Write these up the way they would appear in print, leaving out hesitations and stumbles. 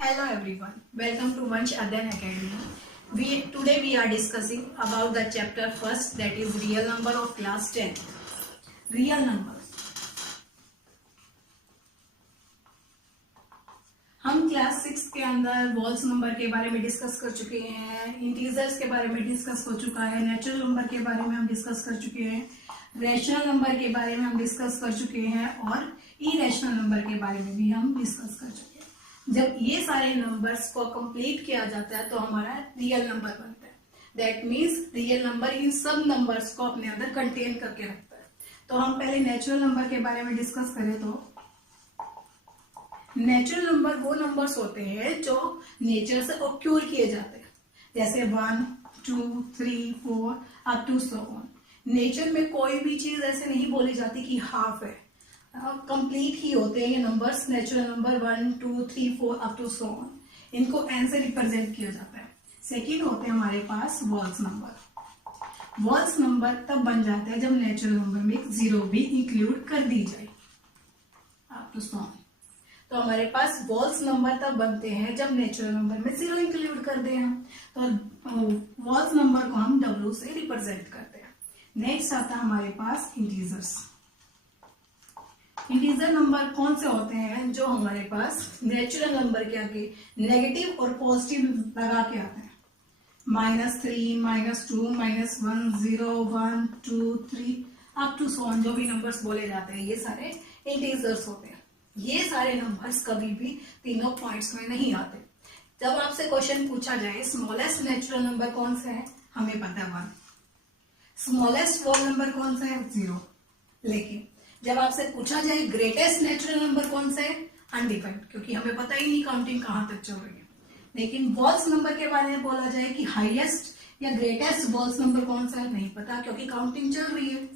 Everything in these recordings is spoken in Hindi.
Hello everyone, welcome to Vansh Adyan Academy. Today we are discussing about the chapter first, that is real number of class 10. Real numbers. हम क्लास 6 के अंदर वॉल्स नंबर के बारे में डिस्कस कर चुके हैं, इंटीजर्स के बारे में डिस्कस हो चुका है, नेचुरल नंबर के बारे में हम डिस्कस कर चुके हैं, रैशनल नंबर के बारे में हम डिस्कस कर चुके हैं और इरेशनल नंबर के बारे में भी हम डिस्कस कर चुके हैं। जब ये सारे नंबर्स को कंप्लीट किया जाता है तो हमारा रियल नंबर बनता है। That means real number in सब नंबर्स को अपने अंदर कंटेन करके रखता है। तो हम पहले नेचुरल नंबर के बारे में डिस्कस करें तो नेचुरल नंबर वो नंबर्स होते हैं जो नेचर से ऑक्यूर किए जाते हैं, जैसे 1, 2, 3, 4 up to so on. Nature में कोई भी चीज ऐसे नहीं बोली जाती कि हाफ है, कंप्लीट ही होते हैं ये numbers. Natural number 1, 2, 3, 4 up to so on, इनको एन से रिप्रेजेंट किया जाता है। सेकेंड होते हैं हमारे पास वॉल्स नंबर। वॉल्स नंबर तब बन जाते हैं जब नेचुरल नंबर में 0 भी इंक्लूड कर दी जाए अप टू सो ऑन। तो हमारे पास वॉल्स नंबर तब बनते हैं जब नेचुरल नंबर में 0 इंक्लूड कर दें हम, तो वॉल्स नंबर को हम W से रिप्रेजेंट करते हैं। नेक्स्ट आता है हमारे पास इंटीजर्स। इंटीजर नंबर कौन से होते हैं जो हमारे पास नेचुरल नंबर के आगे नेगेटिव और पॉजिटिव लगा के आते हैं। -3, -2, -1, 0, 1, 2, 3 अप टू सो ऑन, जो भी नंबर्स बोले जाते हैं ये सारे इंटीजर्स होते हैं। ये सारे नंबर्स कभी भी तीनों पॉइंट्स में नहीं आते। जब आपसे क्वेश्चन पूछा जाए स्मॉलेस्ट नेचुरल नंबर कौन सा है, हमें पता है 1। स्मॉलेस्ट होल नंबर कौन सा है, 0। लेकिन जब आपसे पूछा जाए ग्रेटेस्ट नेचुरल नंबर कौन सा है, अनडिफाइंड, क्योंकि हमें पता ही नहीं काउंटिंग कहां तक चल रही है। लेकिन वॉल्स नंबर के बारे में बोला जाए कि हाईएस्ट या ग्रेटेस्ट वॉल्स नंबर कौन सा है, नहीं पता, क्योंकि काउंटिंग चल रही है।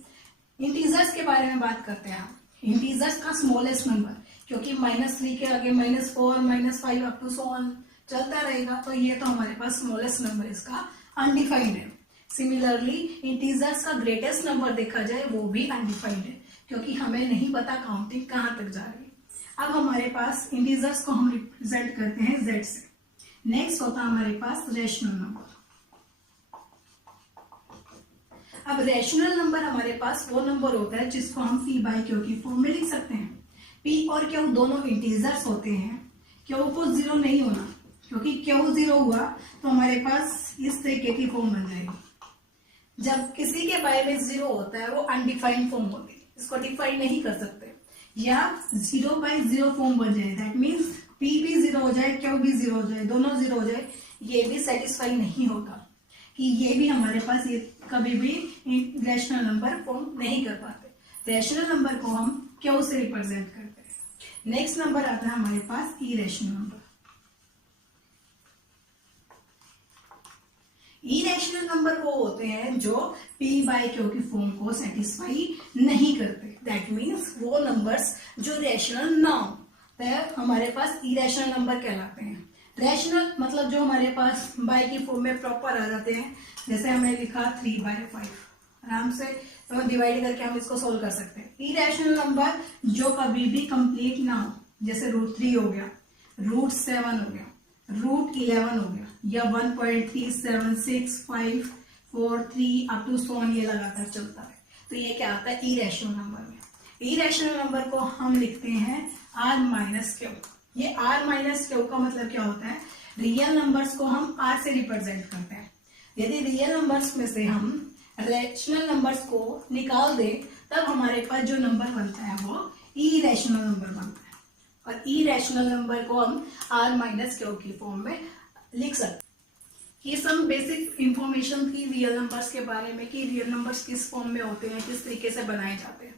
इंटीजर्स के बारे में बात करते हैं हम। इंटीजर्स का स्मॉलेस्ट नंबर, क्योंकि -3 के आगे -4, -5 अप टू सो ऑन चलता रहेगा, तो ये तो हमारे पास स्मॉलेस्ट नंबर इसका अनडिफाइंड है। सिमिलरली इंटीजर्स का ग्रेटेस्ट नंबर देखा जाए वो भी अनडिफाइंड है, क्योंकि हमें नहीं पता काउंटिंग कहां तक जा रही है। अब हमारे पास इंटीजर्स को हम रिप्रेजेंट करते हैं Z से। नेक्स्ट होता है हमारे पास रेशनल नंबर। अब रेशनल नंबर हमारे पास वो नंबर होता है जिसको हम P/Q की फॉर्म में लिख सकते हैं। P और Q दोनों इंटीजर्स होते हैं। Q को 0 नहीं होना, क्योंकि Q 0 हुआ तो हमारे पास इस तरीके की फॉर्म बन जाएगी। जब किसी के बारे में 0 होता है वो अनडिफाइंड फॉर्म होती है, इसको डिफाइन नहीं कर सकते, या 0/0 फॉर्म बन जाए। दैट मीन्स P भी 0 हो जाए, Q भी 0 हो जाए, दोनों 0 हो जाए, ये भी सेटिस्फाई नहीं होगा कि ये भी हमारे पास ये कभी भी रेशनल नंबर फॉर्म नहीं कर पाते। रेशनल नंबर को हम Q से रिप्रेजेंट करते हैं। नेक्स्ट नंबर आता है हमारे पास इरेशनल नंबर। इरेशनल नंबर वो होते हैं जो P/Q की फॉर्म को सेटिस्फाई नहीं करते। दैट मीन्स वो नंबर्स जो रेशनल ना हो, तो हमारे पास इरेशनल नंबर कहलाते हैं। रेशनल मतलब जो हमारे पास बाय की फॉर्म में प्रॉपर आ जाते हैं, जैसे हमने लिखा 3/5, आराम से डिवाइड करके हम इसको सोल्व कर सकते हैं। इरेशनल नंबर जो कभी भी कंप्लीट ना हो, जैसे √3 हो गया, √7 हो गया, √11 हो गया, या 1.3765 4 3 अप टू सो ऑन, ये लगातार चलता है, तो ये क्या आता है इरेशनल नंबर में। इरेशनल नंबर को हम लिखते हैं R-Q। ये R-Q का मतलब क्या होता है, रियल नंबर्स को हम R से रिप्रेजेंट करते हैं। यदि रियल नंबर्स में से हम रेशनल नंबर्स को निकाल दें तब हमारे पास जो नंबर बनता है वो इरेशनल नंबर बनता है, और इरेशनल नंबर को हम R-Q की फॉर्म में लिख सकते हैं। ये सब बेसिक इंफॉर्मेशन थी रियल नंबर्स के बारे में कि रियल नंबर्स किस फॉर्म में होते हैं, किस तरीके से बनाए जाते हैं।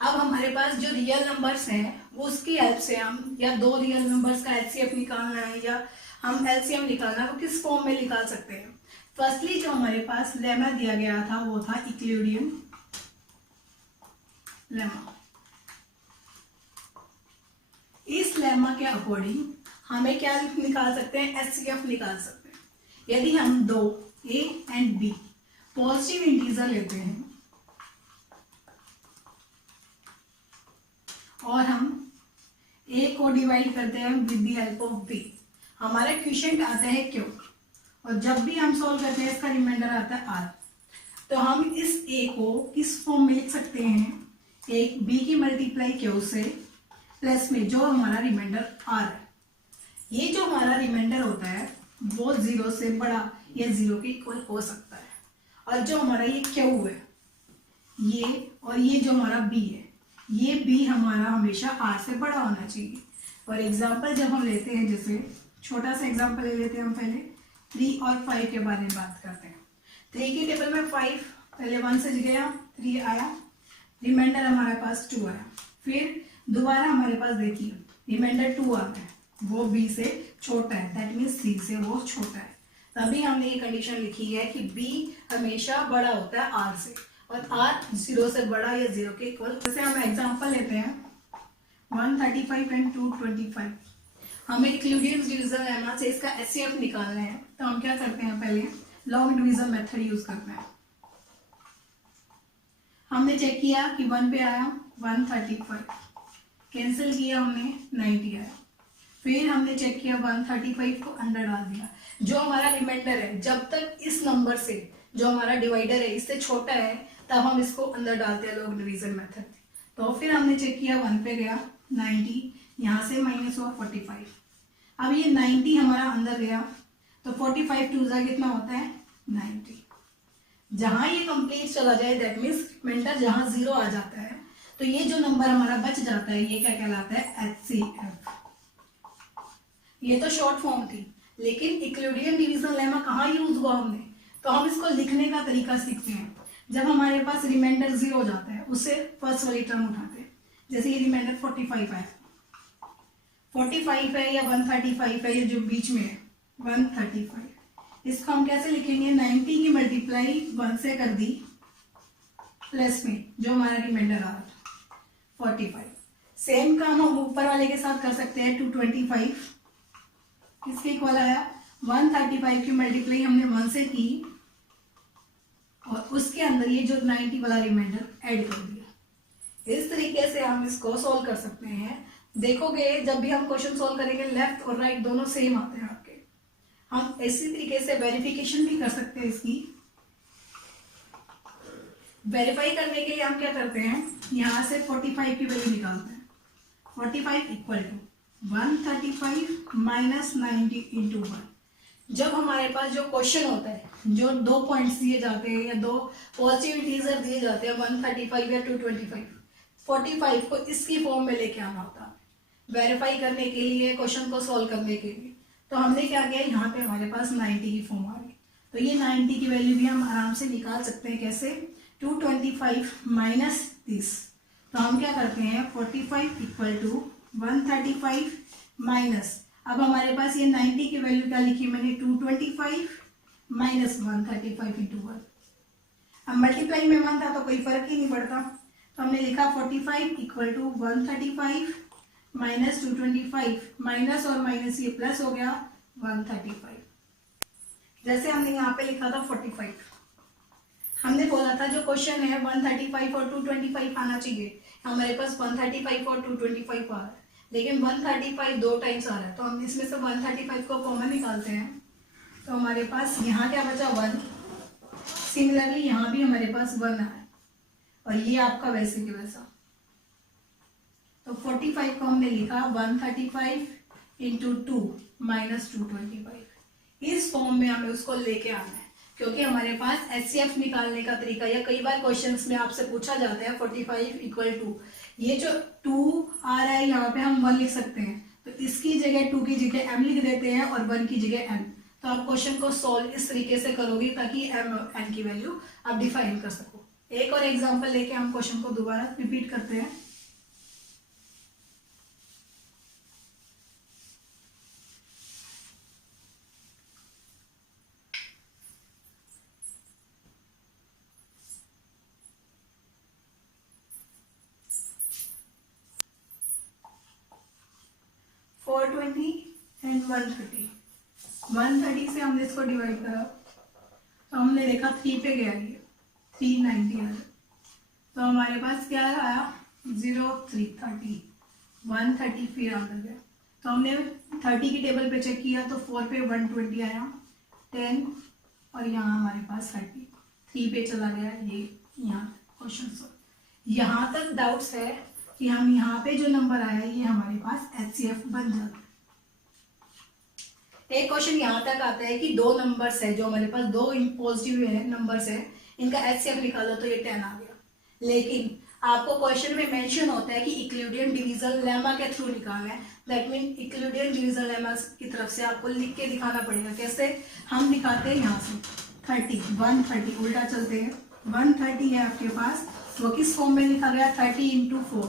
अब हमारे पास जो रियल नंबर्स हैं वो उसकी हेल्प से हम, या दो रियल नंबर्स का HCF निकालना है या हम LCM निकालना है, वो किस फॉर्म में निकाल सकते हैं। फर्स्टली जो हमारे पास लेमा दिया गया था वो था यूक्लिडियन लेमा। इस लेमा के अकॉर्डिंग हमें क्या निकाल सकते हैं, HCF निकाल सकते हैं। यदि हम दो A and B positive integer लेते हैं और हम A को डिवाइड करते हैं with the help of B, हमारा क्वेश्चन आता है क्यू, और जब भी हम सॉल्व करते हैं इसका रिमाइंडर आता है आर। तो हम इस ए को किस फॉर्म में लिख सकते हैं, एक बी की मल्टीप्लाई क्यू से प्लस में जो हमारा रिमाइंडर आर है। ये जो हमारा रिमाइंडर होता है वो 0 से बड़ा या 0 के इक्वल हो सकता है, और जो हमारा ये क्यू है ये, और ये जो हमारा बी है, ये बी हमारा हमेशा आर से बड़ा होना चाहिए। और एग्जाम्पल जब हम लेते हैं, जैसे छोटा सा एग्जाम्पल ले लेते हैं हम, पहले 3 और 5 के बारे में बात करते हैं। 3 की टेबल में 5 पहले 1 से गया, 3 आया, रिमाइंडर हमारे पास 2 आया। फिर दोबारा हमारे पास देखिए रिमाइंडर 2 आता है, वो बी से छोटा है, दैट मीन्स सी से वो छोटा है। तभी हमने ये कंडीशन लिखी है कि बी हमेशा बड़ा होता है आर से, और आर 0 से बड़ा या 0 के इक्वल। जैसे हम एग्जांपल लेते हैं 135 एंड 225, हमें इंक्लूडिंग डिवीजन लेना से इसका एचसीएफ निकालना है। तो हम क्या करते हैं, पहले लॉन्ग डिवीजन मेथड यूज करते हैं। हमने चेक किया कि 1 पे आया 135, कैंसिल किया हमने 90 आया। फिर हमने चेक किया 135 को अंडर डाल दिया, जो हमारा रिमाइंडर है जब तक इस नंबर से जो हमारा डिवाइडर है इससे छोटा है तब हम इसको अंदर डालते हैं लॉन्ग डिवीजन मेथड। तो फिर हमने चेक किया 1 पे गया 90, यहाँ से माइनस हुआ 45। अब ये 90 हमारा अंदर गया तो 45 टू जा कितना होता है 90। जहां ये कंप्लीट चला जाए दैट मीन्स रिमाइंडर जहां 0 आ जाता है, तो ये जो नंबर हमारा बच जाता है ये क्या कहलाता है एचसीएफ। ये तो शॉर्ट फॉर्म थी, लेकिन इक्लूडियन डिवीजन लेमा कहाँ यूज हुआ हमने, तो हम इसको लिखने का तरीका सीखते हैं। जब हमारे पास रिमाइंडर 0 हो जाता है उससे फर्स्ट वाली टर्म उठाते हैं। जैसे ये रिमाइंडर 45 है, 45 है या 135 है, ये जो बीच में है 135, इसको हम कैसे लिखेंगे, 90 की मल्टीप्लाई 1 से कर दी प्लस में जो हमारा रिमाइंडर आ रहा 45। सेम काम हम ऊपर वाले के साथ कर सकते हैं। 225 किसके इक्वल आया, 135 की मल्टीप्लाई हमने 1 से की और उसके अंदर ये जो 90 वाला रिमाइंडर ऐड कर दिया। इस तरीके से हम इसको सॉल्व कर सकते हैं। देखोगे जब भी हम क्वेश्चन सॉल्व करेंगे लेफ्ट और राइट दोनों सेम आते हैं आपके। हम इसी तरीके से वेरिफिकेशन भी कर सकते हैं इसकी। वेरीफाई करने के लिए हम क्या करते हैं, यहां से 45 की वैल्यू निकालते हैं। 45 इक्वल टू 135 माइनस 90 इंटू 1। जब हमारे पास जो क्वेश्चन होता है, जो 2 पॉइंट्स दिए जाते हैं या 2 पॉजिटिव इंटीजर दिए जाते हैं 135 या 225, 45 को इसकी फॉर्म में लेके आना होता है वेरीफाई करने के लिए, क्वेश्चन को सॉल्व करने के लिए। तो हमने क्या किया, यहाँ पे हमारे पास 90 की फॉर्म आ गई। तो ये 90 की वैल्यू भी हम आराम से निकाल सकते हैं। कैसे, 225 माइनस 30। तो हम क्या करते हैं, 45 इक्वल टू 135 माइनस, अब हमारे पास ये 90 की वैल्यू क्या लिखी मैंने, 225 माइनस 135 इंटू 1। अब मल्टीप्लाई में 1 था तो कोई फर्क ही नहीं पड़ता, तो हमने लिखा 45 इक्वल टू 135 माइनस 225, माइनस और माइनस ये प्लस हो गया 135। जैसे हमने यहाँ पे लिखा था 45, हमने बोला था जो क्वेश्चन है 135 और 225 आना चाहिए, हमारे पास 135 और 225 आ रहा है, लेकिन 135 2 टाइम्स आ रहा है। तो हम इसमें से 135 को कॉमन निकालते हैं, तो हमारे पास यहाँ क्या बचा 1। सिमिलरली यहाँ भी हमारे पास 1 है, और ये आपका वैसे के वैसा। तो 45 को हमने लिखा 135 इंटू 2 माइनस 225। इस फॉर्म में हमें उसको लेके आना है, क्योंकि हमारे पास एचसीएफ निकालने का तरीका, या कई बार क्वेश्चंस में आपसे पूछा जाता है 45 इक्वल टू, ये जो 2 आ रहा है यहाँ पे हम 1 लिख सकते हैं, तो इसकी जगह 2 की जगह m लिख देते हैं और 1 की जगह n। तो आप क्वेश्चन को सॉल्व इस तरीके से करोगे ताकि m और n की वैल्यू आप डिफाइन कर सको। एक और एग्जाम्पल लेके हम क्वेश्चन को दोबारा रिपीट करते हैं। एंड 130 से हमने इसको डिवाइड करा, तो हमने देखा 3 पे गया, ये 390 आ, तो हमारे पास क्या आया 0 330, 130 फिर अंदर गया। तो हमने 30 की टेबल पे चेक किया तो 4 पे 120 आया, 10 और यहाँ हमारे पास 30, 3 पे चला गया, ये यहाँ क्वेश्चन सॉल्व। यहाँ तक डाउट्स है कि हम यहाँ पे जो नंबर आया ये हमारे पास HCF बन जाता है। एक क्वेश्चन यहाँ तक आता है कि दो नंबर्स है, जो हमारे पास दो पॉजिटिव है नंबर्स है, इनका HCF निकालो तो ये 10 आ गया, लेकिन आपको क्वेश्चन में मेंशन होता है कि इक्लूडियन डिवीजन लेमा के थ्रू निकालना है। That mean Euclidean division lemma की तरफ से आपको लिख के दिखाना पड़ेगा। कैसे हम दिखाते हैं, यहाँ से 30 130 उल्टा चलते हैं, 130 है आपके पास, वो किस फॉर्म में लिखा गया, 30 इंटू 4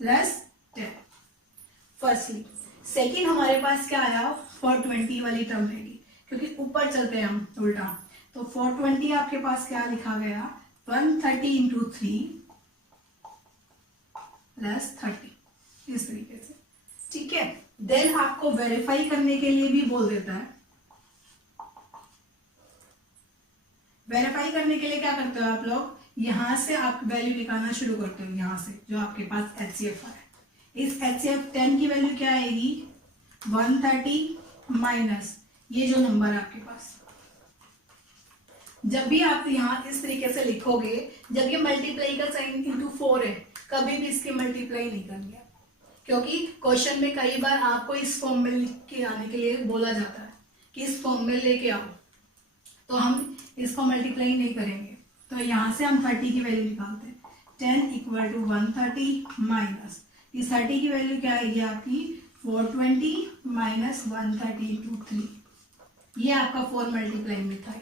प्लस 10 फर्स्टली। सेकेंड हमारे पास क्या आया, 420 वाली टर्म रहेगी, क्योंकि ऊपर चलते हैं हम उल्टा, तो 420 आपके पास क्या लिखा गया, 130 इंटू 3 प्लस 30, इस तरीके से, ठीक है। देन आपको वेरीफाई करने के लिए भी बोल देता है। वेरीफाई करने के लिए क्या करते हो आप लोग, यहां से आप वैल्यू निकालना शुरू करते हो, यहां से जो आपके पास HCF है। इस HCF 10 की वैल्यू क्या आएगी, 130 माइनस ये जो नंबर है आपके पास। जब भी आप यहाँ इस तरीके से लिखोगे, जब ये मल्टीप्लाई का साइन इंटू 4 है, कभी भी इसकी मल्टीप्लाई नहीं करनी है, क्योंकि क्वेश्चन में कई बार आपको इस फॉर्म में लिख के आने के लिए बोला जाता है कि इस फॉर्म में लेके आओ, तो हम इसको मल्टीप्लाई नहीं करेंगे। तो यहाँ से हम 30 की वैल्यू निकालते हैं, 10 इक्वल टू 130 माइनस इस 30 की वैल्यू क्या आएगी आपकी, 420 माइनस 130 इंटू 3, ये आपका 4 मल्टीप्लाई में था,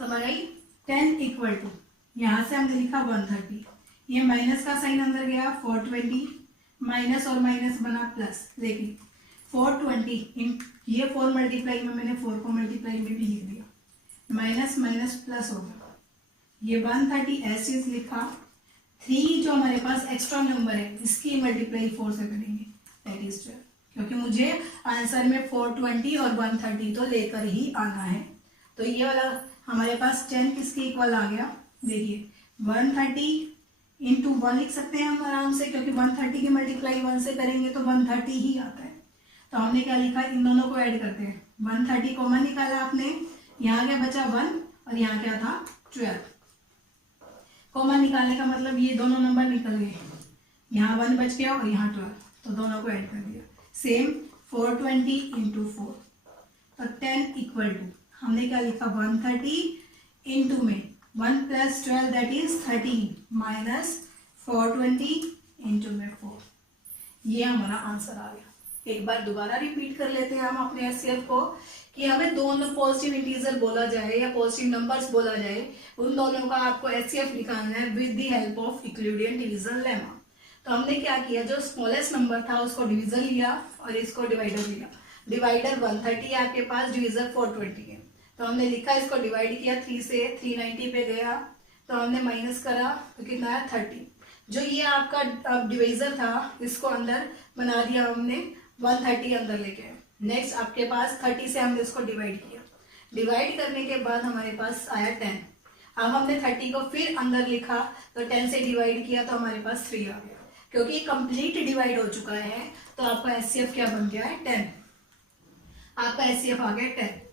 समझ आई। 10 इक्वल टू यहाँ से हमने लिखा 130, ये माइनस का साइन अंदर गया, 420 माइनस और माइनस बना प्लस, लेकिन 420 इन ये 4 मल्टीप्लाई में मैंने 4 को मल्टीप्लाई में भी लिख दिया, माइनस माइनस प्लस हो गया, ये 130 ऐसे लिखा, 3 जो हमारे पास एक्स्ट्रा नंबर है इसकी मल्टीप्लाई 4 से करेंगे, दैट इज 12, क्योंकि मुझे आंसर में 420 और 130 तो लेकर ही आना है। तो ये वाला हमारे पास 10 किसके इक्वल आ गया, देखिए 130 इंटू 1 लिख सकते हैं हम आराम से, क्योंकि 130 की मल्टीप्लाई 1 से करेंगे तो 130 ही आता है। तो हमने क्या लिखा, इन दोनों को ऐड करते हैं, 130 कॉमन निकाला आपने, यहाँ क्या बचा 1 और यहाँ क्या था 12, कॉमन निकालने का मतलब ये दोनों नंबर निकल गए, यहाँ 1 बच गया और यहाँ 12, तो दोनों को ऐड कर दिया। सेम 420 इंटू 4, तो 10 इक्वल टू हमने क्या लिखा, 130 इंटू में 1 plus 12 that is 13 minus 420 into में 4, ये हमारा आंसर आ गया। एक बार दोबारा रिपीट कर लेते हैं हम अपने HCF को, कि हमें दोनों पॉजिटिव इंटीजर बोला जाए या पॉजिटिव नंबर्स बोला जाए, उन दोनों का आपको HCF निकालना है with the help of Euclidean division lemma. तो हमने क्या किया, जो स्मॉलेस्ट नंबर था उसको डिवीजर लिया और इसको डिवाइडर लिया। डिवाइडर 130 है आपके पास, डिवीजर 420 है, तो हमने लिखा इसको डिवाइड किया 3 से, 390 पे गया, तो हमने माइनस करा तो कितना है 30। जो ये आपका डिवीजर था इसको अंदर बना दिया हमने, 130 अंदर लेके आए। नेक्स्ट आपके पास 30 से हमने इसको डिवाइड किया, डिवाइड करने के बाद हमारे पास आया 10। अब हमने 30 को फिर अंदर लिखा, तो 10 से डिवाइड किया तो हमारे पास 3 आ गया, क्योंकि कंप्लीट डिवाइड हो चुका है। तो आपका HCF क्या बन गया है 10, आपका HCF आ गया 10।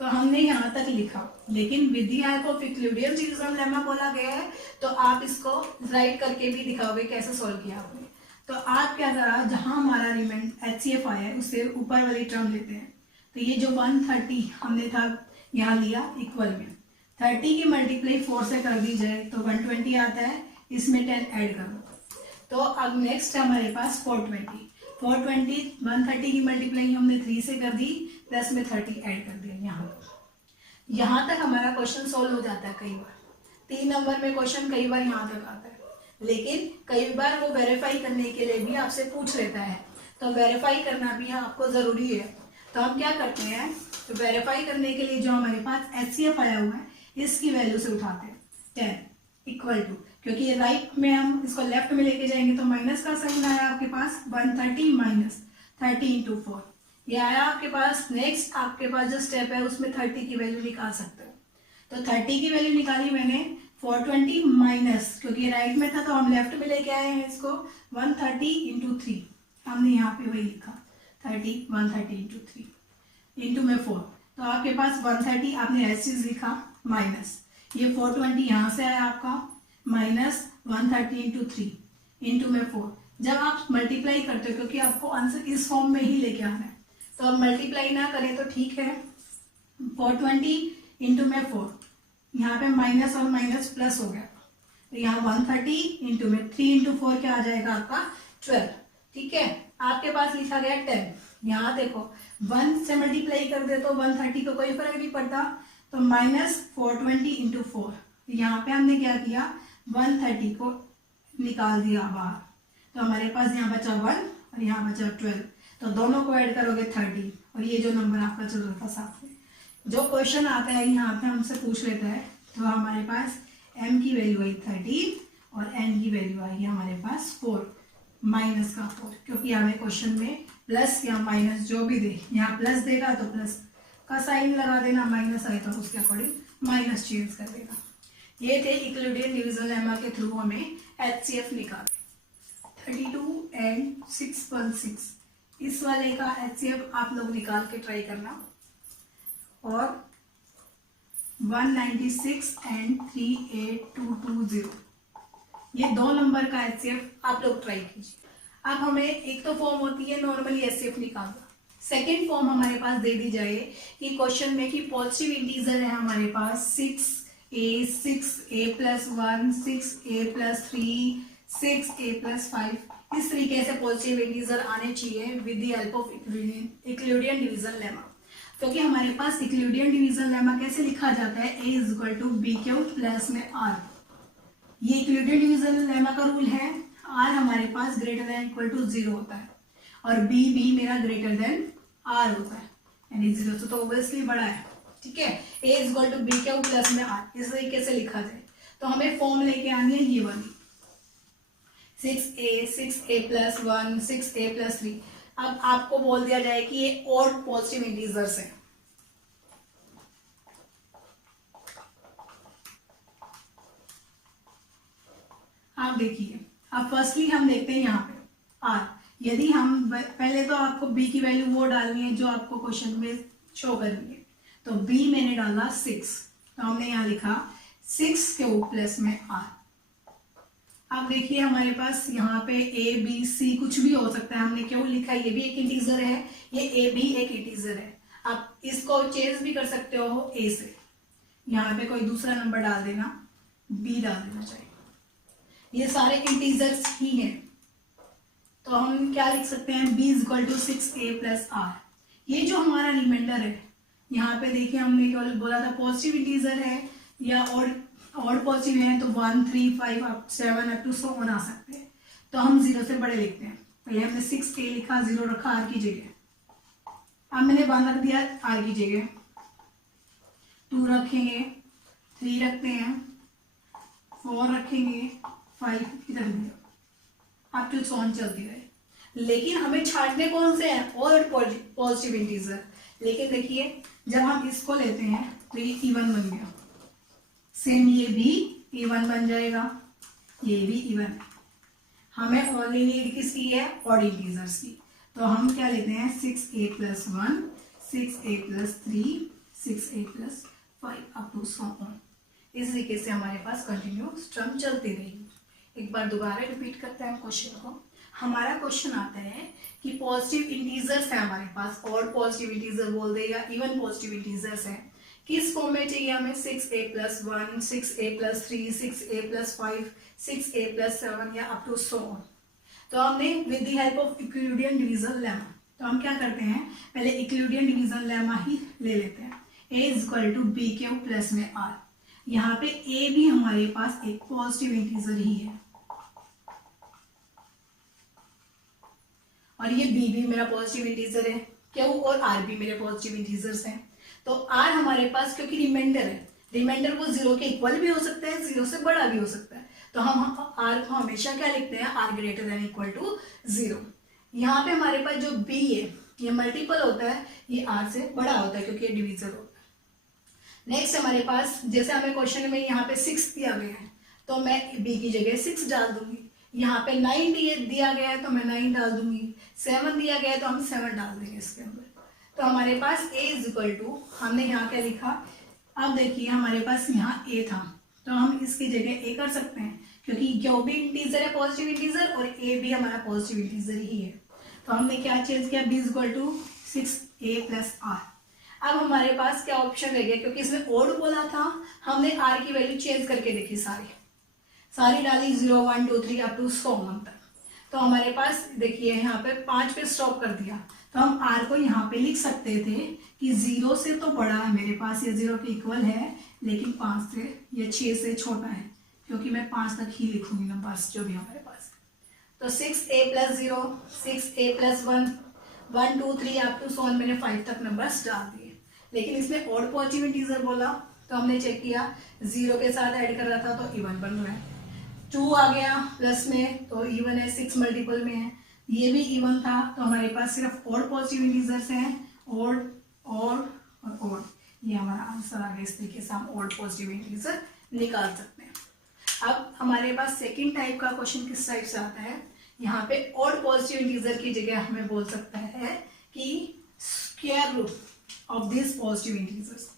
तो हमने यहाँ तक लिखा, लेकिन with the help of Euclidean division lemma बोला गया है, तो आप इसको राइट करके भी दिखाओगे कैसे सॉल्व किया आपने। तो आप क्या करा, जहां हमारा रिमेंड HCF आया है उससे ऊपर वाली टर्म लेते हैं। तो ये जो 130 हमने था यहाँ लिया इक्वल में, 30 की मल्टीप्लाई 4 से कर दी जाए तो 120 आता है, इसमें 10 ऐड करो। तो अब नेक्स्ट है हमारे पास 420, 130 की मल्टीप्लाई हमने 3 से कर दी, प्लस में 30 ऐड कर दिया। यहाँ तक हमारा क्वेश्चन सोल्व हो जाता है। कई बार 3 नंबर में क्वेश्चन कई बार यहाँ तक आता है, लेकिन कई बार वो वेरीफाई करने के लिए भी आपसे पूछ लेता है, तो वेरीफाई करना भी आपको जरूरी है। तो हम क्या करते हैं, तो वेरीफाई करने के लिए जो हमारे पास HCF आया हुआ है इसकी वैल्यू से उठाते हैं 10 इक्वल टू, क्योंकि ये राइट में हम इसको लेफ्ट में लेके जाएंगे तो माइनस का साइन आया आपके पास, 130 माइनस 30 इंटू 4 ये आया आपके पास। नेक्स्ट आपके पास जो स्टेप है उसमें 30 की वैल्यू निकाल सकते हो। तो 30 की वैल्यू निकाली मैंने, 420 माइनस, क्योंकि राइट में था तो हम लेफ्ट में लेके आए हैं इसको, 130 इंटू 3 हमने यहाँ पे वही लिखा 130 इंटू 3 इंटू में 4, तो आपके पास 130 आपने ऐसी चीज लिखा माइनस ये 420 यहाँ से आया आपका माइनस 130 इंटू 3 इंटू में 4। जब आप मल्टीप्लाई करते हो क्योंकि आपको आंसर इस फॉर्म में ही लेके आना है, तो आप मल्टीप्लाई ना करें तो ठीक है। 420 इंटू में 4, यहाँ पे माइनस और माइनस प्लस हो गया, तो यहाँ 130 इंटू में 3 इंटू 4 क्या आ जाएगा आपका 12। ठीक है, आपके पास लिखा गया 10, यहाँ देखो 1 से मल्टीप्लाई कर दे तो 130 को कोई फर्क नहीं पड़ता, तो माइनस 420 इंटू 4, यहाँ पे हमने क्या किया 130 को निकाल दिया बाहर, तो हमारे पास यहाँ बचा 1 और यहाँ बचा 12, तो दोनों को ऐड करोगे 30, और ये जो नंबर आपका चल रहा था साथ में, जो क्वेश्चन आता है यहाँ पे हमसे पूछ लेता है, तो हमारे पास m की वैल्यू आई 30 और n की वैल्यू आई हमारे पास 4 माइनस का 4, क्योंकि हमें क्वेश्चन में प्लस या माइनस जो भी दे, यहाँ प्लस देगा तो प्लस का साइन लगा देना, माइनस आए तो उसके अकॉर्डिंग माइनस चेंज कर देना। ये थे इक्लूडियन डिवीजन लेमा के थ्रू हमें HCF निकाले 32 एंड 616। इस वाले का HCF आप लोग निकाल के ट्राई करना, और 196 एंड 38220 ये दो नंबर का HCF आप लोग ट्राई कीजिए। अब हमें एक तो फॉर्म होती है नॉर्मली HCF निकालना, सेकेंड फॉर्म हमारे पास दे दी जाए कि क्वेश्चन में कि पॉजिटिव इंटीजर है हमारे पास 6a, 6a + 1, 6a + 3, 6a + 5, इस तरीके से पॉजिटिव इंटीजर आने चाहिए with the help of Euclidean division lemma. क्योंकि हमारे पास इक्लूडियन डिवीजन लेमा कैसे लिखा जाता है, a = b³ प्लस में r, ये इक्लूडियन डिवीजन लेमा का रूल है। r हमारे पास > 0 होता है और b मेरा r होता है, यानी 0 से तो ऑब्वियसली बड़ा है। ठीक है, a = b³ प्लस में r, इस तरीके से लिखा जाए, तो हमें फॉर्म लेके आनी है ये वाली 6a, 6a + 1, 6a + 3। अब आपको बोल दिया जाए कि ये और पॉजिटिव इंटीजर्स हैं, आप देखिए। अब फर्स्टली हम देखते हैं यहाँ पे r, यदि हम पहले तो आपको b की वैल्यू वो डालनी है जो आपको क्वेश्चन में शो करनी है, तो b मैंने डाला 6, तो हमने यहाँ लिखा 6³ प्लस में r। अब देखिए हमारे पास यहाँ पे a b c कुछ भी हो सकता है, हमने क्यों लिखा, ये भी एक इंटीजर है, ये a भी एक इंटीजर है। आप इसको चेंज भी कर सकते हो a से, यहाँ पे कोई दूसरा नंबर डाल देना, b डाल देना चाहिए, ये सारे इंटीजर्स ही हैं। तो हम क्या लिख सकते हैं, b = 6a + r। ये जो हमारा रिमाइंडर है, यहाँ पे देखिए हमने क्या बोला था, पॉजिटिव इंटीजर है या और पॉजिटिव है तो 1, 3, 5, 7 अप टू 100 आ सकते हैं, तो हम 0 से बड़े लिखते हैं। पहले हमने 6a लिखा, 0 रखा r की जगह, अब मैंने 1 रख दिया r की जगह, 2 रखेंगे, 3 रखते हैं, 4 रखेंगे, 5 इधर दिया, अब टू 100 चलती रहे। लेकिन हमें छांटने कौन से हैं, और पॉजिटिव इंटीजर। लेकिन देखिए जब हम इसको लेते हैं तो ये इवन बन गया, सेम ये भी इवन बन जाएगा, ये भी इवन है। हमें ओनली नीड किसकी है, ऑड इंटीजर्स की, तो हम क्या लेते हैं 6a + 1, 6a + 3, 6a + 5 up to 100। इस तरीके से हमारे पास कंटिन्यू स्ट्रम चलती रहेगी। एक बार दोबारा रिपीट करते हैं क्वेश्चन को। हमारा क्वेश्चन आता है कि पॉजिटिव इंटीजर्स है हमारे पास, और पॉजिटिव इंटीजर बोल दे या इवन पॉजिटिव इंटीजर्स है, किस फॉर्म में चाहिए हमें, 6a + 1, 6a + 3, 6a + 5, 6a + 7 या अप टू 100। तो हमने with the help of Euclidean division lemma, तो हम क्या करते हैं, पहले इक्लूडियन डिवीजन लेमा ही ले लेते हैं। a = b³ प्लस में r, यहाँ पे a भी हमारे पास एक पॉजिटिव इंटीजर ही है, और ये b भी मेरा पॉजिटिव इंटीजर है, q और r भी मेरे पॉजिटिव इंटीजर्स हैं। तो r हमारे पास क्योंकि रिमाइंडर है, रिमाइंडर वो 0 के इक्वल भी हो सकता है, 0 से बड़ा भी हो सकता है, तो हम r को हमेशा क्या लिखते हैं, r > 0। यहाँ पे हमारे पास जो b है ये मल्टीपल होता है, ये r से बड़ा होता है क्योंकि ये डिवीजर होता है। नेक्स्ट हमारे पास, जैसे हमें क्वेश्चन में यहाँ पे 6 दिया गया है, तो मैं b की जगह 6 डाल दूंगी, यहाँ पे 9 दिया गया है तो मैं 9 डाल दूंगी, 7 दिया गया है तो हम 7 डाल देंगे इसके अंदर। तो हमारे पास a इज इक्वल टू, हमने यहाँ क्या लिखा, अब देखिए हमारे पास यहाँ a था तो हम इसकी जगह a कर सकते हैं क्योंकि जो भी इंटीजर है पॉजिटिव इंटीजर और a भी हमारा पॉजिटिव इंटीजर ही है। तो हमने क्या चेंज किया, b is equal to 6a plus r। अब हमारे पास क्या ऑप्शन रह गया, क्योंकि इसमें ओड बोला था, हमने r की वैल्यू चेंज करके देखी, सारी डाली 0 1 2 3 अप टू 100 तक। तो हमारे पास देखिए यहाँ पे 5 पे स्टॉप कर दिया, तो हम r को यहाँ पे लिख सकते थे कि 0 से तो बड़ा है मेरे पास, ये 0 के इक्वल है, लेकिन 5 से या 6 से छोटा है, क्योंकि मैं 5 तक ही लिखूंगी नंबर्स जो भी हमारे पास है। तो 6a plus 0, 6a plus 1, 1 2 3 up to 100 मैंने 5 तक नंबर्स डाल दिए। लेकिन इसमें ऑड पॉजिटिव इंटीजर बोला तो हमने चेक किया, 0 के साथ ऐड कर रहा था तो इवन बन रहा है, 2 आ गया प्लस में तो इवन है, 6 मल्टीपल में है, ये भी इवन था, तो हमारे पास सिर्फ ऑड पॉजिटिव इंटीजर्स हैं, ऑड और ऑड, ये हमारा आंसर आ गया। इस तरीके से हम ऑड पॉजिटिव इंटीजर निकाल सकते हैं। अब हमारे पास सेकंड टाइप का क्वेश्चन किस टाइप से आता है, यहाँ पे ऑड पॉजिटिव इंटीजर की जगह हमें बोल सकता है कि square root of this positive integers.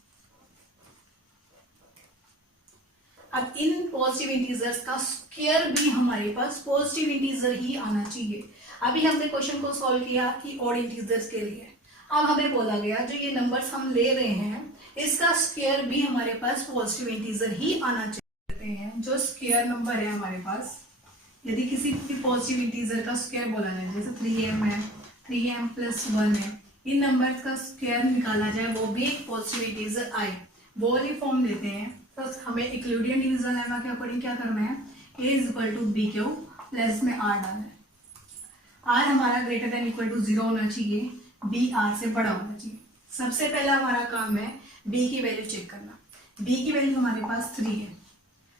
अब इन पॉजिटिव इंटीजर्स का स्क्वायर भी हमारे पास पॉजिटिव इंटीजर ही आना चाहिए। अभी हमने क्वेश्चन को सॉल्व किया कि ऑड इंटीजर्स के लिए, अब हमें बोला गया जो ये नंबर्स हम ले रहे हैं इसका स्क्वायर भी हमारे पास पॉजिटिव इंटीजर ही आना चाहिए। जो स्क्वायर नंबर है हमारे पास, यदि किसी भी पॉजिटिव इंटीजर का स्क्वायर बोला जाए, जैसे 3m है, 3m प्लस 1 है, इन नंबर्स का स्क्वायर निकाला जाए, वो भी एक पॉजिटिव इंटीजर आए, वो वाली फॉर्म लेते हैं, तो हमें इक्लूडियन डिवीजन लेमा के अकॉर्डिंग क्या करना है, a is equal to B Q plus में r डालना है। r हमारा ग्रेटर देन इक्वल टू 0 होना चाहिए, b r से बड़ा होना चाहिए। सबसे पहला हमारा काम है b की वैल्यू चेक करना। b की वैल्यू हमारे पास 3 है,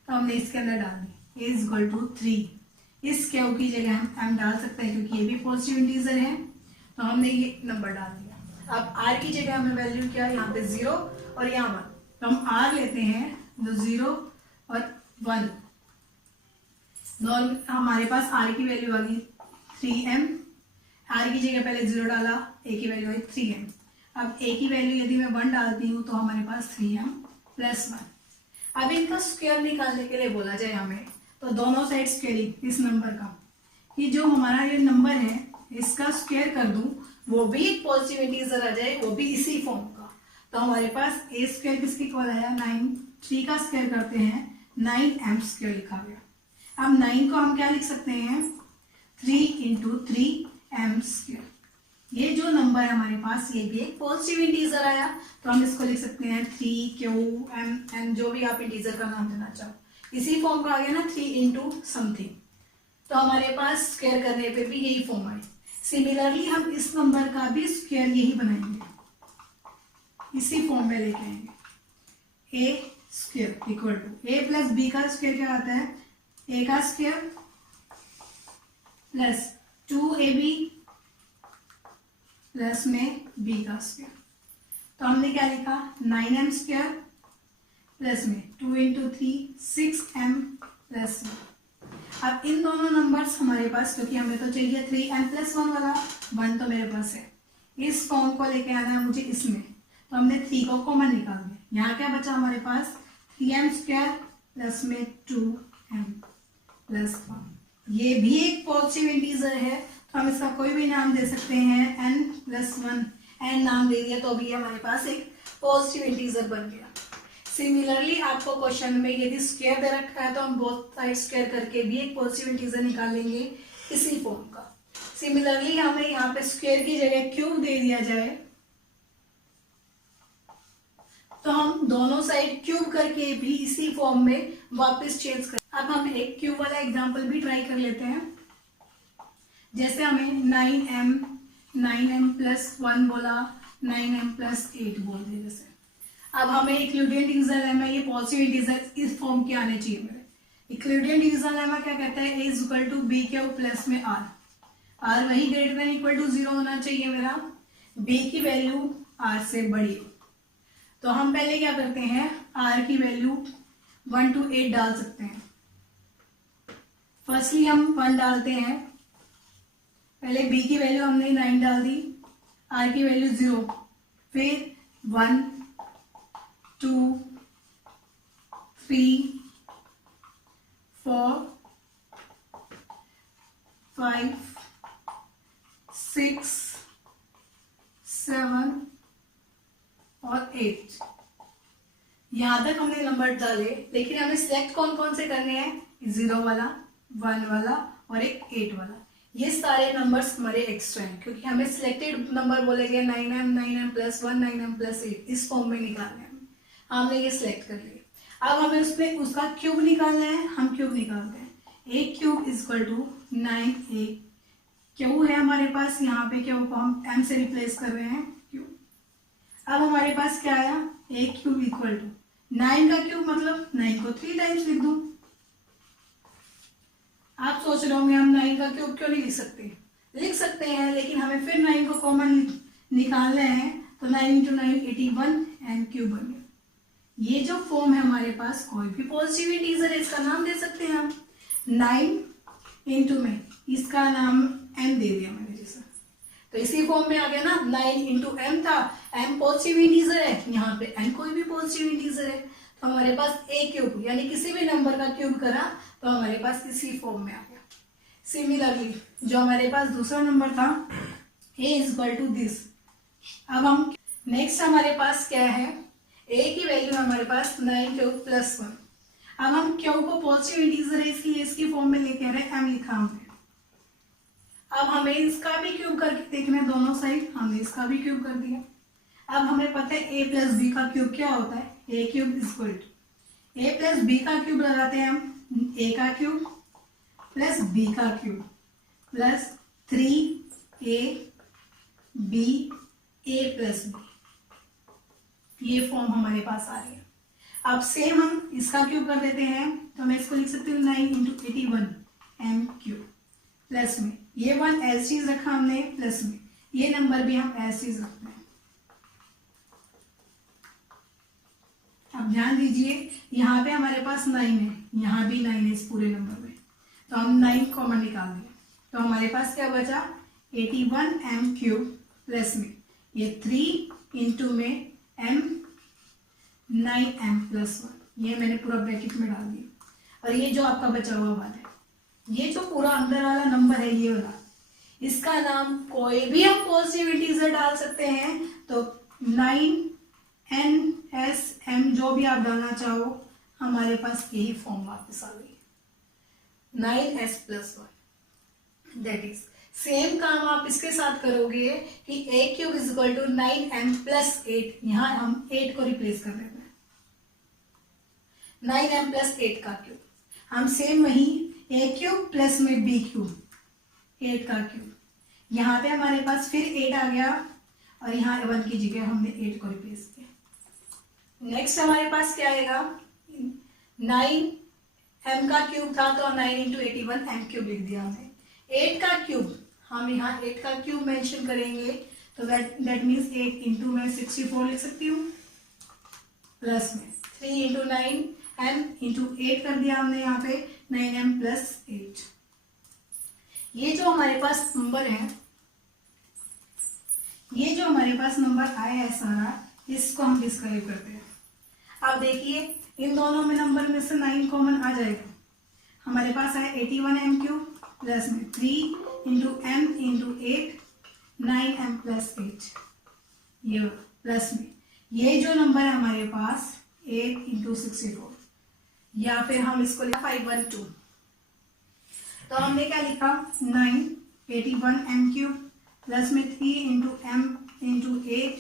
तो हमने इसके अंदर डाल दी a इज इक्वल टू 3। इस क्यू की जगह हम डाल सकते हैं क्योंकि ये भी पॉजिटिव इंटीजर है, तो हमने ये नंबर डाल दिया। अब r की जगह हमें वैल्यू क्या है, यहाँ पे 0 और यहाँ 1, तो हम r लेते हैं, तो 0 और 1, नॉर्मल हमारे पास r की वैल्यू आ गई 3m, r की जगह पहले 0 डाला, a की वैल्यू आई 3m। अब a की वैल्यू यदि मैं 1 डालती हूँ तो हमारे पास 3m प्लस 1। अब इनका स्क्वायर निकालने के लिए बोला जाए हमें, तो दोनों साइड स्क्वायरिंग इस नंबर का, कि जो हमारा ये नंबर है इसका स्क्वायर कर दूं, वो भी एक पॉजिटिव इंटीजर आ जाए, वो भी इसी फॉर्म का। तो हमारे पास a स्क्वायर किसके इक्वल आया, 9, 3 का स्क्वायर करते हैं 9m स्क्वायर लिखा गया। अब 9 को हम क्या लिख सकते हैं, 3 इंटू 3m स्क्वायर। ये जो नंबर है हमारे पास ये भी एक पॉजिटिव इंटीजर आया, तो हम इसको लिख सकते हैं 3qm, जो भी आप इंटीजर का नाम देना चाहो, इसी फॉर्म का आ गया ना, 3 इंटू समथिंग। तो हमारे पास स्क्वायर करने पे भी यही फॉर्म आए। सिमिलरली हम इस नंबर का भी स्क्वायर यही बनाएंगे, इसी फॉर्म में लेके आएंगे। a square equal to a plus b का स्क्वायर क्या आता है, a का स्क्वायर प्लस 2ab प्लस में b का स्क्वायर। तो हमने क्या लिखा, 9m स्क्वायर प्लस में 2 इंटू 3 6m प्लस 1। अब इन दोनों नंबर्स हमारे पास, क्योंकि हमें तो चाहिए 3m प्लस 1 वाला, 1 तो मेरे पास है, इस फॉर्म को लेके आना है मुझे इसमें, तो हमने 3 को कॉमन निकाल दिया। यहाँ क्या बचा हमारे पास, 3m स्क्वायर प्लस में 2m प्लस 1। ये भी एक पॉजिटिव इंटीजर है, तो हम इसका कोई भी नाम दे सकते हैं, n प्लस 1, n नाम दे दिया तो अभी हमारे पास एक पॉजिटिव इंटीजर बन गया। सिमिलरली आपको क्वेश्चन में यदि स्क्वायर दे रखा है तो हम बोथ साइड स्क्वायर करके भी एक पॉजिटिव इंटीजर निकालेंगे इसी फॉर्म का। सिमिलरली हमें यहाँ पे स्क्वायर की जगह क्यूब दे दिया जाए तो हम दोनों साइड क्यूब करके भी इसी फॉर्म में वापस चेंज कर। अब हम एक क्यूब वाला एग्जांपल भी ट्राई कर लेते हैं। जैसे हमें 9m प्लस 1 बोला, 9m प्लस 8 बोल दिया। जैसे अब हमें इक्लूडियन डिवीजन लेमा, ये पॉजिटिव इंटीजर इस फॉर्म के आने चाहिए मेरे। इक्लूडियन डिवीजन लेमा क्या कहता है, a is equal to B Q plus में r वही ग्रेटर देन इक्वल टू 0 होना चाहिए मेरा, b की वैल्यू r से बड़ी हो। तो हम पहले क्या करते हैं, r की वैल्यू 1 to 8 डाल सकते हैं। फर्स्टली हम 1 डालते हैं, पहले b की वैल्यू हमने 9 डाल दी, r की वैल्यू 0, फिर 1 2 3 4 5 6 7 और 8। यहां तक हमने नंबर डाले, लेकिन हमें सिलेक्ट कौन कौन से करने हैं, 0 वाला, 1 वाला और एक 8 वाला। ये सारे नंबर्स हमारे एक्स्ट्रा हैं, क्योंकि हमें सिलेक्टेड नंबर बोले गए 9m 9m+1 9m+8 इस फॉर्म में निकालना है। हमने ये सिलेक्ट कर लिया। अब हमें उसका क्यूब निकालना है, हम क्यूब निकालते हैं। a cube equal to 9a cube है हमारे पास, यहाँ पे क्यूब को हम m से रिप्लेस कर रहे हैं क्यूब। अब हमारे पास क्या आया, a क्यूब इक्वल टू 9 का क्यूब मतलब 9 को 3 टाइम्स लिख दूं। आप सोच रहे होंगे हम 9 का क्यूब क्यों नहीं लिख सकते, लिख सकते हैं, लेकिन हमें फिर 9 को कॉमन निकालना है, तो 9 × 9 81 m क्यूब बन गया। ये जो फॉर्म है हमारे पास, कोई भी पॉजिटिव इंटीजर है, इसका नाम दे सकते हैं हम। 9 इंटू में इसका नाम m दे दिया मैंने जैसा, तो इसी फॉर्म में आ गया ना। 9 इंटू एम था, m पॉजिटिव इंटीजर है, यहाँ पे n कोई भी पॉजिटिव इंटीजर है, तो हमारे पास a क्यूब यानी किसी भी नंबर का क्यूब करा तो हमारे पास इसी फॉर्म में आ गया। सिमिलरली जो हमारे पास दूसरा नंबर था a इक्वल टू दिस। अब हम नेक्स्ट हमारे पास क्या है, a की वैल्यू हमारे पास 9^1। अब हम क्यू को पॉजिटिव इंटीजर है इसलिए इसकी फॉर्म में लेके आ रहे हैं, m लिखा हमने। अब हमें इसका भी क्यूब करके देखना है, दोनों साइड हमने इसका भी क्यूब कर दिया। अब हमें पता है a प्लस बी का क्यूब क्या होता है, a cube equal to a plus B का क्यूब लगाते हैं हम, a का क्यूब प्लस b का cube plus 3a b a plus b, ये फॉर्म हमारे पास आ रही है। अब सेम हम इसका क्यूब कर देते हैं, तो मैं इसको लिख सकती हूँ 9 × 81 m क्यूब प्लस में ये 1 एज चीज रखा हमने, प्लस में ये नंबर भी हम एज चीज रखते हैं। अब ध्यान दीजिए यहाँ पे हमारे पास 9 है, यहाँ भी 9 है इस पूरे नंबर में, तो हम 9 कॉमन निकाल दें, तो हमारे पास क्या बचा 81 m क्यूब प्लस में ये 3 इंटू में m 9m+1, ये मैंने पूरा ब्रैकेट में डाल दिया। और ये जो आपका बचा हुआ वाला है, ये जो पूरा अंदर वाला नंबर है ये वाला, इसका नाम कोई भी हम पॉजिटिव इंटीजर डाल सकते हैं, तो 9nsm जो भी आप डालना चाहो, हमारे पास यही फॉर्म वापस आ गई 9s+1। दैट इज सेम काम आप इसके साथ करोगे कि a cube equal to 9m+8, यहां हम 8 को रिप्लेस कर देते हैं, 9m+8 का क्यूब। हम सेम वही a क्यूब प्लस में b क्यूब 8 का क्यूब, यहाँ पे हमारे पास फिर 8 आ गया और यहाँ 1 की जगह हमने 8 को रिप्लेस किया। नेक्स्ट हमारे पास क्या आएगा, 9m का क्यूब था तो 9 × 81 m क्यूब लिख दिया हमने। 8 का क्यूब हम यहाँ 8 का क्यूब मेंशन करेंगे, तो दैट मीन्स 8 इंटू में 64 लिख सकती हूँ, प्लस में 3 × 9m इंटू 8 कर दिया हमने यहाँ पे 9m+8। ये जो हमारे पास नंबर है, ये जो हमारे पास नंबर आया है सारा, इसको हम डिस्क्राइब करते हैं। अब देखिए इन दोनों में नंबर में से 9 कॉमन आ जाएगा, हमारे पास है 81 m क्यूब प्लस में 3 इंटू m इंटू 8 9m+8, ये प्लस में ये जो नंबर है हमारे पास 8 इंटू 64, या फिर हम इसको लिखा 512, तो हमने क्या लिखा 981 m क्यूब प्लस में 3 इंटू m इंटू 8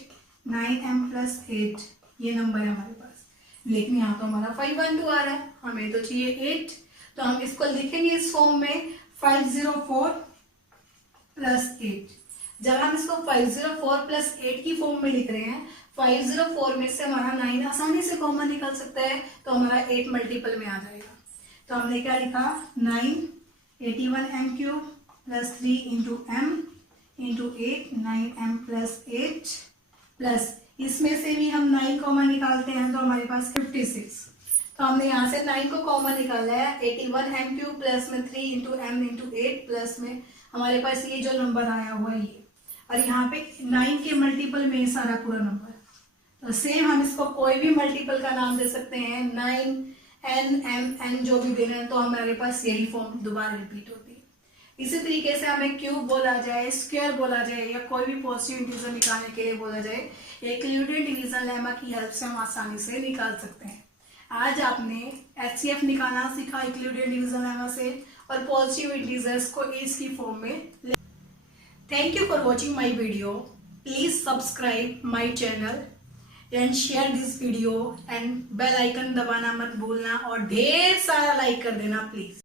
9m+8, ये नंबर है हमारे पास। लेकिन यहाँ तो हमारा 512 आ रहा है, हमें तो चाहिए 8, तो हम इसको लिखेंगे इस फॉर्म में 504 + 8। जब हम इसको 504 + 8 की फॉर्म में लिख रहे हैं, 504 में से हमारा 9 आसानी से कॉमन निकल सकता है, तो हमारा 8 मल्टीपल में आ जाएगा। तो हमने क्या लिखा 981 m cube plus 3 into m into 8 9m+8 plus इसमें से भी हम 9 कॉमन निकालते हैं, तो हमारे पास 56। तो हमने यहाँ से 9 को कॉमन निकाला है, 81 m क्यूब प्लस में 3 इंटू एम इंटू 8 प्लस में हमारे पास ये जो नंबर आया हुआ है ये, और यहाँ पे 9 के मल्टीपल में ये सारा पूरा नंबर। तो सेम हम इसको कोई भी मल्टीपल का नाम दे सकते हैं, 9 n m n जो भी देना है, तो हमारे पास यही फॉर्म दोबारा रिपीट होती है। इसी तरीके से हमें क्यूब बोला जाए, स्क्वायर बोला जाए, या कोई भी पॉजिटिव इंटीजर निकालने के लिए बोला जाए, यूक्लिडियन डिवीजन लेमा की हेल्प से हम आसानी से निकाल सकते हैं। आज आपने HCF निकालना सीखा यूक्लिडियन डिवीजन लेमा से, और पॉजिटिव इंटीजर्स को इस की फॉर्म में। Thank you for watching my video. Please subscribe my channel and share this video, and bell icon दबाना मत भूलना, और ढेर सारा लाइक कर देना प्लीज।